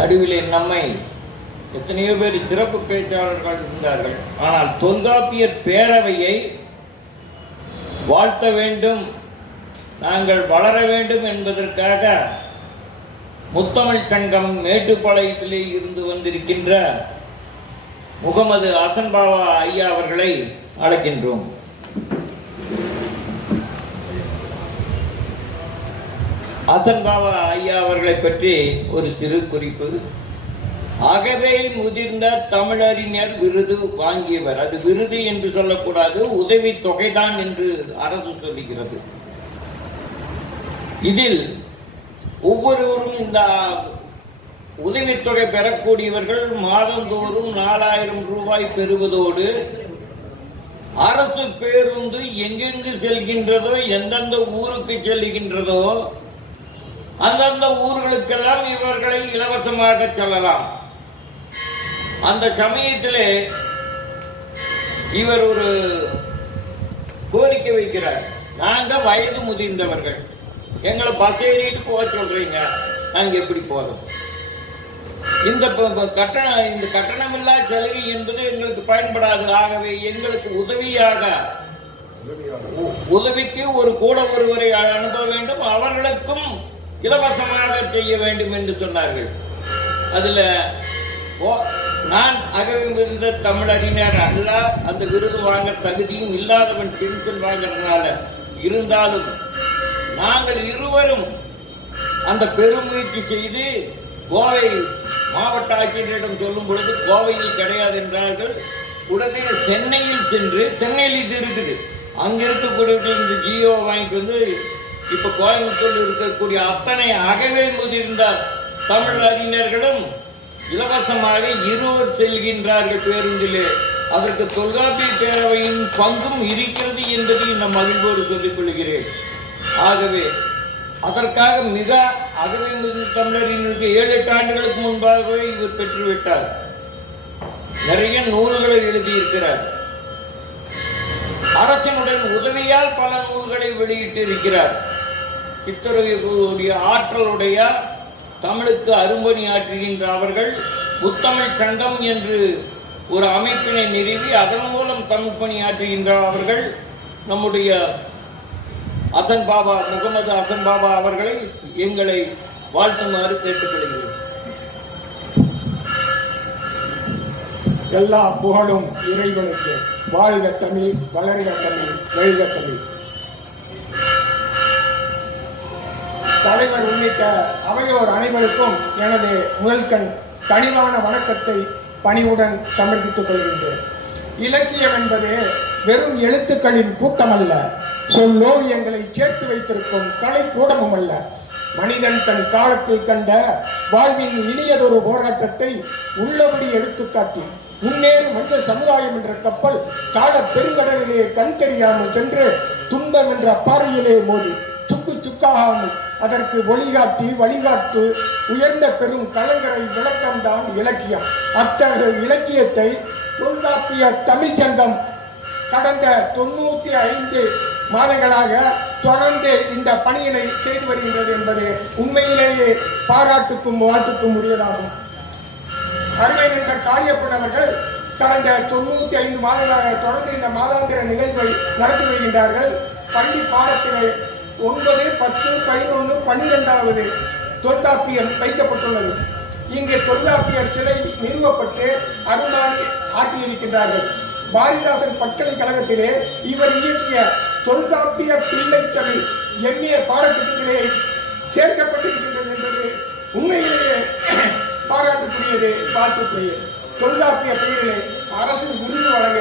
நடுவிலே நம்மை எத்தனையோ பேர் சிறப்பு பேச்சாளர்கள் இருந்தார்கள். ஆனால் தொல்காப்பியர் பேரவையை வாழ்த்த வேண்டும் நாங்கள் வளர வேண்டும் என்பதற்காக முத்தமிழ் சங்கம் மேட்டுப்பாளையத்திலே இருந்து வந்திருக்கின்ற முகமது அசன்பாவா ஐயா அவர்களை அழைக்கின்றோம். ஹசன் பாபா ஐயா அவர்களை பற்றி ஒரு சிறு குறிப்பு. அகவை முதிர்ந்த தமிழறிஞர் விருது வாங்கியவர். அது விருது என்று சொல்லக்கூடாது உதவி தொகைதான் என்று அரசு சொல்லுகிறது. இதில் ஒவ்வொருவரும் இந்த உதவித்தொகை பெறக்கூடியவர்கள் மாதந்தோறும் நாலாயிரம் ரூபாய் பெறுவதோடு அரசு பேருந்து எங்கெங்கு செல்கின்றதோ எந்தெந்த ஊருக்கு செல்கின்றதோ அந்தந்த ஊர்களுக்கெல்லாம் இவர்களை இலவசமாக செல்லலாம். அந்த சமயத்திலே இவர் ஒரு கோரிக்கை வைக்கிறார். நாங்க வயது முதிர்ந்தவர்கள். எங்களை பஸ் ஏறிட்டு போக சொல்றீங்க. நாங்க எப்படி போறோம்? இந்த கட்டணம் இந்த கட்டணமில்லா சலுகை என்பது எங்களுக்கு பயன்படாது. ஆகவே எங்களுக்கு உதவியாக. உதவிக்கு ஒரு கூட ஒருவரை அனுப்ப வேண்டும். அவர்களுக்கும் இலவசமாக செய்ய வேண்டும் என்று சொன்னார்கள். அதில் ஓ- நான் அகவிருந்த தமிழறிஞர் அல்ல அந்த விருது வாங்க தகுதியும் இல்லாதவன் பென்ஷன் வாங்கிறதுனால இருந்தாலும் நாங்கள் இருவரும் அந்த பெருமுயற்சி செய்து கோவை மாவட்ட ஆட்சியரிடம் சொல்லும் பொழுது கோவையில் கிடையாது என்றார்கள். உடனே சென்னையில் சென்று சென்னையில் இது இருக்குது. அங்க கூட இந்த ஜியோ வாங்கிட்டு வந்து இப்ப கோயம்புத்தூர் இருக்கக்கூடிய அத்தனை அகவே முதிர்ந்த தமிழ் அறிஞர்களும் இலவசமாக இருவர் செல்கின்றார்கள் பேருந்திலே. அதற்கு தொல்காப்பிய பேரவையின் பங்கும் இருக்கிறது என்பதை நம் மகிழ்வோடு சொல்லிக் கொள்கிறேன். ஆகவே அதற்காக மிக அகவை முதிர்ந்த தமிழறிஞருக்கு ஏழு எட்டு ஆண்டுகளுக்கு முன்பாகவே இவர் பெற்றுவிட்டார். நிறைய நூல்களை எழுதியிருக்கிறார். அரசினுடைய உதவியால் பல நூல்களை வெளியிட்டிருக்கிறார். இருக்கிறார் ஆற்றலுடைய தமிழுக்கு அரும்பணி ஆற்றுகின்ற அவர்கள் முத்தமிழ் சங்கம் என்று ஒரு அமைப்பினை நிறுவி அதன் மூலம் தமிழ் பணி ஆற்றுகின்ற அவர்கள் நம்முடைய அசன் பாபா முகமது அசன் பாபா அவர்களை எங்களை வாழ்த்துமாறு கேட்டுக்கொள்கிறோம் எல்லா புகழும் இறைவனுக்கு. வாழ்க தமிழ் வளர்க தமிழ் வெல்க தமிழ். தலைவர் உள்ளிட்ட அவையோர் அனைவருக்கும் எனது முதல்கண் கனிவான வணக்கத்தை பணிவுடன் சமர்ப்பித்துக் கொள்கின்றேன். இலக்கியம் என்பது வெறும் எழுத்துக்களின் கூட்டமல்ல எங்களை சேர்த்து வைத்திருக்கும் கலை கூடமும் அல்ல. மனிதன் தன் காலத்தில் கண்ட வாழ்வின் இனியதொரு போராட்டத்தை உள்ளபடி எடுத்துக்காட்டி முன்னேறு மனித சமுதாயம் என்ற கப்பல் கால பெருங்கடலிலே கண் தெரியாமல் சென்று துன்பம் என்ற பாறையிலே மோதி சுக்கு அதற்கு வழிகாட்டி வழிகாட்டு உயர்ந்த பெரும் கலங்கரை விளக்கம்தான் இலக்கியம். அத்தகைய இலக்கியத்தை தொல்காப்பிய தமிழ்ச்சங்கம் கடந்த தொண்ணூற்றி ஐந்து மாதங்களாக தொடர்ந்து இந்த பணியினை செய்து வருகின்றது என்பது உண்மையிலேயே பாராட்டுக்கும் வாழ்த்துக்கும் உரியதாகும். அருமை என்ற காளியப்பனவர்கள் கடந்த தொண்ணூற்றி ஐந்து மாதங்களாக தொடர்ந்து இந்த மாதாந்திர நிகழ்வை நடத்தி வருகின்றார்கள். பள்ளி பாடத்திலே ஒன்பது பத்து பதினொன்று பன்னிரெண்டாவது தொல்காப்பியம் வைக்கப்பட்டுள்ளது. இங்கே தொல்காப்பியர் சிலை நிறுவப்பட்டு அருமானி ஆட்டியிருக்கின்றார்கள் பாரதிதாசன் பல்கலைக்கழகத்திலே இவர் இயற்றிய தொல்காப்பிய பிள்ளைத்தமிழ் எண்ணிய பாடத்திட்டத்திலே சேர்க்கப்பட்டிருக்கின்றது என்பது உண்மையிலேயே பாராட்டுக்குரியது வாழ்த்துக்குரியது தொல்காப்பிய பெயரிலே அரசு விருது வழங்க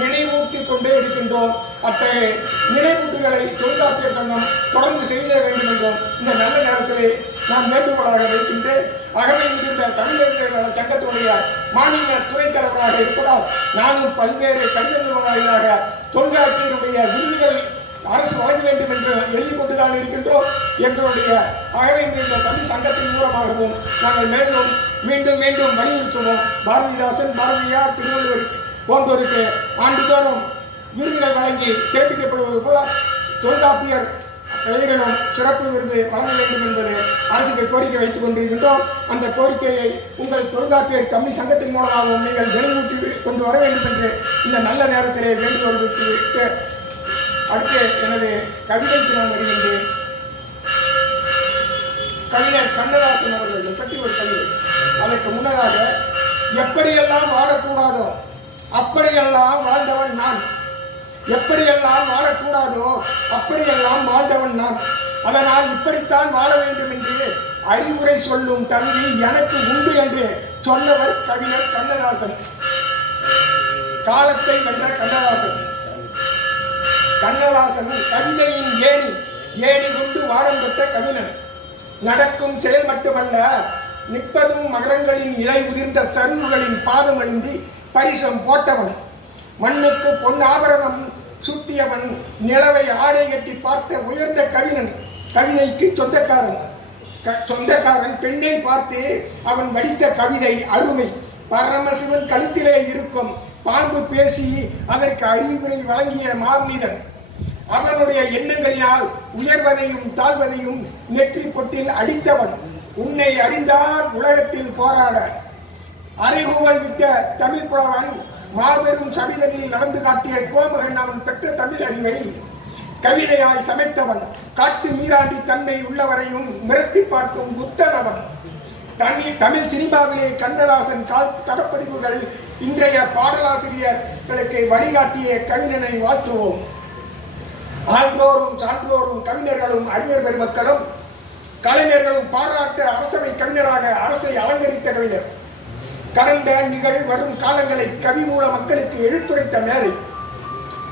நினைவூட்டிக் கொண்டே இருக்கின்றோம். அத்தகைய நினைவூட்டுகளை தொல்காப்பிய சங்கம் தொடர்ந்து செய்ய வேண்டும் என்றும் இந்த நல்ல நேரத்திலே நான் வேண்டுகோளாக வைக்கின்றேன். அகவை இருந்த தமிழர்கள் சங்கத்தினுடைய மாநில துணைத் தலைவராக இருப்பதால் நானும் பல்வேறு கடித நிறுவனங்களாக தொல்காப்பியருடைய விருதுகள் அரசு வழங்க வேண்டும் என்று எழுதி கொண்டுதான் இருக்கின்றோம். எங்களுடைய ஆகவே இந்த தமிழ் சங்கத்தின் மூலமாகவும் நாங்கள் மேலும் மீண்டும் மீண்டும் வலியுறுத்துவோம். பாரதிதாசன் பாரதியார் திருவள்ளுவர் போன்றோருக்கு ஆண்டுதோறும் விருதுகள் வழங்கி சேர்ப்பிக்கப்படுவது போல தொல்காப்பியர் பெயரிலும் சிறப்பு விருது வழங்க வேண்டும் என்பது அரசுக்கு கோரிக்கை வைத்துக் கொண்டிருக்கின்றோம். அந்த கோரிக்கையை உங்கள் தொல்காப்பியர் தமிழ் சங்கத்தின் மூலமாகவும் நீங்கள் நிறைவேற்றி கொண்டு வர வேண்டும் என்று இந்த நல்ல நேரத்திலே வேண்டுகோள் விட்டு அடுத்து எனது கவிதைக்கு நான் வருகின்றேன் கவிஞர் கண்ணதாசன் அவர்களை பற்றி ஒரு கவிதை. அதற்கு முன்னதாக எப்படியெல்லாம் வாழக்கூடாதோ அப்படியெல்லாம் வாழ்ந்தவன் நான். எப்படியெல்லாம் வாழக்கூடாதோ அப்படியெல்லாம் வாழ்ந்தவன் நான். அதனால் இப்படித்தான் வாழ வேண்டும் என்று அறிவுரை சொல்லும் தகுதி எனக்கு உண்டு என்று சொன்னவர் கவிஞர் கண்ணதாசன். காலத்தை வென்ற கண்ணதாசன். கண்ணதாசன் கவிதையின் ஏணி ஏணி கொண்டு வாரம் பெற்ற கவிஞன். நடக்கும் செயல் மட்டுமல்ல நிற்பதும் மகரங்களின் இலை உதிர்ந்த சருகுகளின் பாதம் அழிந்து பரிசம் போட்டவன். மண்ணுக்கு பொன் ஆபரணம் சூட்டியவன் நிலவை ஆடை கட்டி பார்த்த உயர்ந்த கவிஞன். கவிதைக்கு சொந்தக்காரன். க- சொந்தக்காரன் பெண்ணை பார்த்து அவன் வடித்த கவிதை அருமை. பரமசிவன் கழுத்திலே இருக்கும் பாம்பு பேசி அதற்கு அறிவுரை வழங்கிய மாமனிதன் அவனுடைய எண்ணங்களினால் உயர்வதையும் தாழ்வதையும் நெற்றி பொட்டில் அடித்தவன் உன்னை அறிந்தால் உலகத்தில் போராட. அறைகூவல் விட்ட தமிழ் புலவன் மாபெரும் சபிதனில் நடந்து காட்டிய கோமகன் அவன் பெற்ற தமிழ் அறிவை கவிதையாய் சமைத்தவன் காட்டு மீராண்டி தன்மை உள்ளவரையும் மிரட்டி பார்க்கும் புத்தனவன் தமிழ் தமிழ் சினிமாவிலே கண்ணதாசன் கால் தடப்பதிவுகள் இன்றைய பாடலாசிரியர்களுக்கு வழிகாட்டிய கவிஞனை வாழ்த்துவோம். ஆன்றோரும் சான்றோரும் கவிஞர்களும் அறிஞர் பெருமக்களும் கலைஞர்களும் பாராட்ட அரசவை கவிஞராக அரசை அலங்கரித்த கவிஞர். கடந்த நிகழ் வரும் காலங்களை கவி மூல மக்களுக்கு எடுத்துரைத்த மேதை.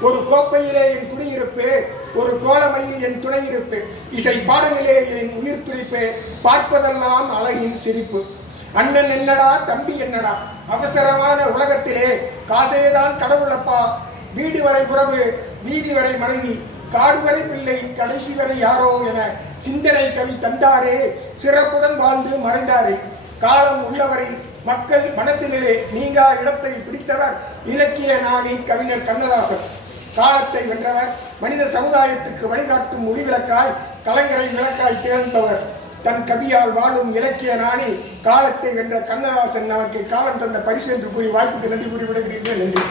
ஒரு கோப்பையிலே என் குடியிருப்பு ஒரு கோலமையில் என் துணை இருப்பு. இசை பாடலிலே என் உயிர் துடிப்பு பார்ப்பதெல்லாம் அழகின் சிரிப்பு. அண்ணன் என்னடா தம்பி என்னடா? அவசரமான உலகத்திலே காசேதான் கடவுளப்பா. வீடு வரை உறவு வீதி வரை மனைவி காடு வரை பிள்ளை கடைசி வரை யாரோ என சிந்தனை கவி தந்தாரே சிறப்புடன் வாழ்ந்து மறைந்தாரே. காலம் உள்ளவரை மக்கள் மனத்திலே நீங்கா இடத்தை பிடித்தவர் இலக்கிய நாணி கவிஞர் கண்ணதாசன். காலத்தை வென்றவர் மனித சமுதாயத்துக்கு வழிகாட்டும் ஒளிவிளக்காய் கலைஞரை விளக்காய் திகழ்ந்தவர். தன் கவியால் வாழும் இலக்கிய நாணி காலத்தை வென்ற கண்ணதாசன் நமக்கு காலம் தந்த பரிசு என்று கூறி வாய்ப்புக்கு நன்றி கூறி விடுகிறீர்கள் நன்றி.